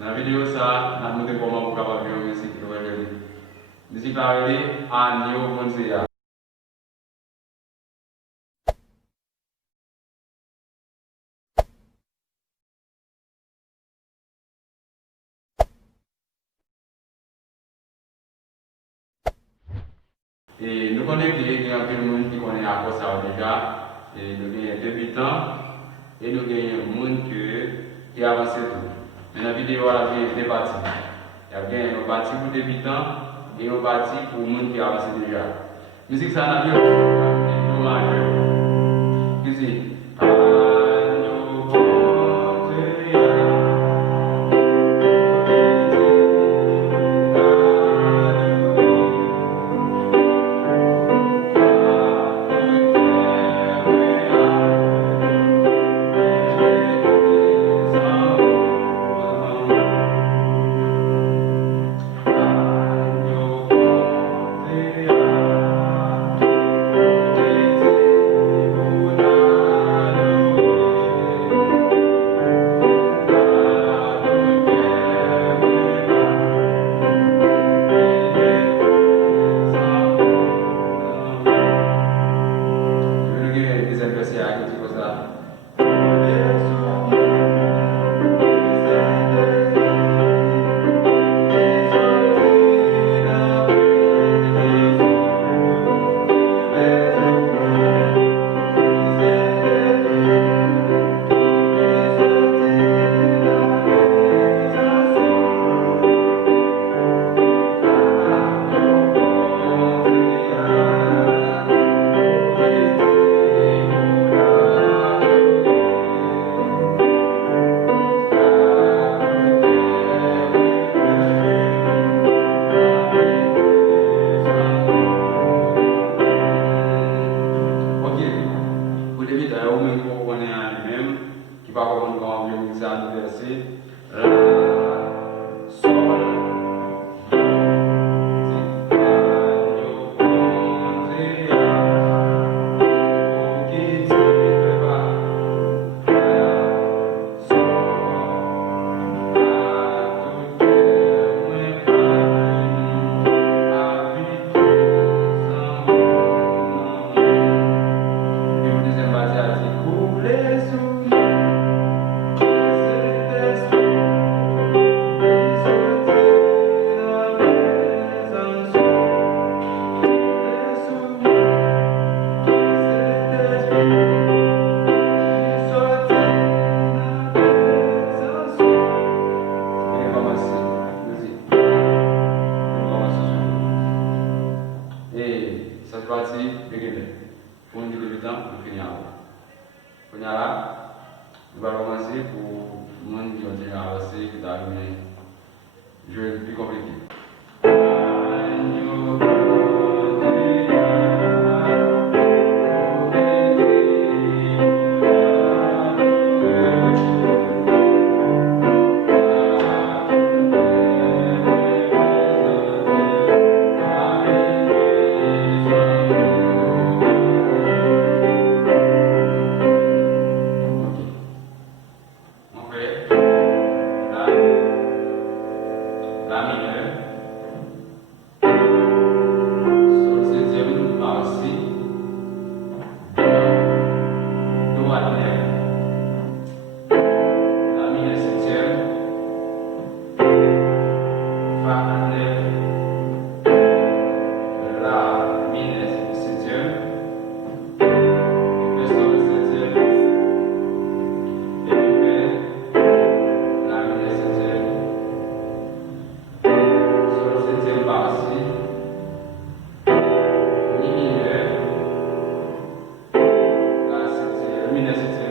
Dans la vidéo, ça, nous montré comment vous pouvez faire un musique de Réveillé. Musique à Réveillé, à Nio Monzea. Et nous connaissons qu'il y a un peu de monde qui connaît à quoi ça déjà. Et nous avons des débutants et nous avons un monde qui a avancé tout. Mais dans la vidéo, il y a deux parties. Il y a bien une partie pour débutants et une partie pour le monde qui a avancé déjà. La musique, ça a bien un majeur. Ici. Nous allons commencer pour le monde qui ont déjà avancé, qui est arrivé. Je vais plus compliqué. Minha